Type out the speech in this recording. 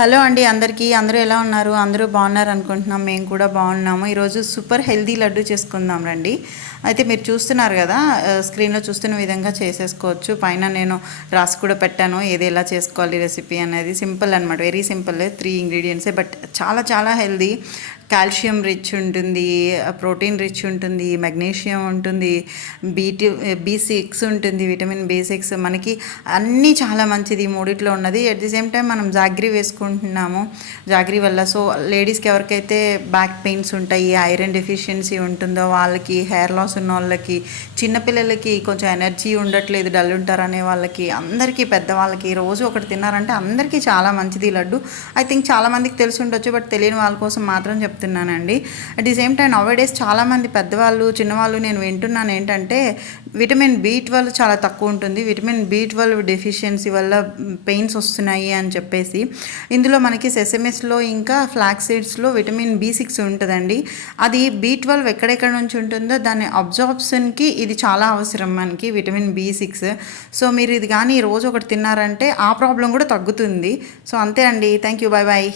Hello అండి అందరికీ. అందరూ ఎలా ఉన్నారు? అందరూ బాగున్నారు అనుకుంటున్నాం. మేము కూడా బాగున్నాము. ఈరోజు సూపర్ హెల్తీ లడ్డు చేసుకుందాం రండి. అయితే మీరు చూస్తున్నారు కదా, స్క్రీన్లో చూస్తున్న విధంగా చేసేసుకోవచ్చు. పైన నేను రాసి కూడా పెట్టాను ఏది ఎలా చేసుకోవాలి రెసిపీ అనేది. సింపుల్ అనమాట, వెరీ సింపుల్. 3 ఇంగ్రీడియంట్సే, బట్ చాలా చాలా హెల్తీ. కాల్షియం రిచ్ ఉంటుంది, ప్రోటీన్ రిచ్ ఉంటుంది, మెగ్నీషియం ఉంటుంది, B6 ఉంటుంది, విటమిన్ B6. మనకి అన్నీ చాలా మంచిది మూడిట్లో ఉన్నది. అట్ ది సేమ్ టైం మనం జాగ్రీ వేసుకుంటున్నాము. జాగ్రీ వల్ల సో లేడీస్కి ఎవరికైతే బ్యాక్ పెయిన్స్ ఉంటాయి, ఐరన్ డెఫిషియన్సీ ఉంటుందో వాళ్ళకి, హెయిర్ లాస్ ఉన్న వాళ్ళకి, చిన్నపిల్లలకి, కొంచెం ఎనర్జీ ఉండట్లేదు, డల్ ఉంటారనే వాళ్ళకి, అందరికీ, పెద్దవాళ్ళకి రోజు ఒకటి తిన్నారంటే అందరికీ చాలా మంచిది లడ్డు. ఐ థింక్ చాలామందికి తెలిసి ఉండొచ్చు, బట్ తెలియని వాళ్ళ కోసం మాత్రం చెప్తున్నానండి. అట్ ది సేమ్ టైం నౌ-ఏ-డేస్ చాలామంది పెద్దవాళ్ళు, చిన్నవాళ్ళు నేను వింటున్నాను ఏంటంటే విటమిన్ B12 చాలా తక్కువ ఉంటుంది, విటమిన్ B12 డెఫిషియన్సీ వల్ల పెయిన్స్ వస్తున్నాయి అని చెప్పేసి. ఇందులో మనకి సెసమిస్లో ఇంకా ఫ్లాక్స్ సీడ్స్లో విటమిన్ B6 ఉంటుందండి. అది B12 ఎక్కడెక్కడ నుంచి ఉంటుందో దాని అబ్జార్ప్షన్కి ఇది చాలా అవసరం మనకి, విటమిన్ B6. సో మీరు ఇది కానీ రోజు ఒకటి తిన్నారంటే ఆ ప్రాబ్లం కూడా తగ్గుతుంది. సో అంతే అండి. Thank you. Bye bye.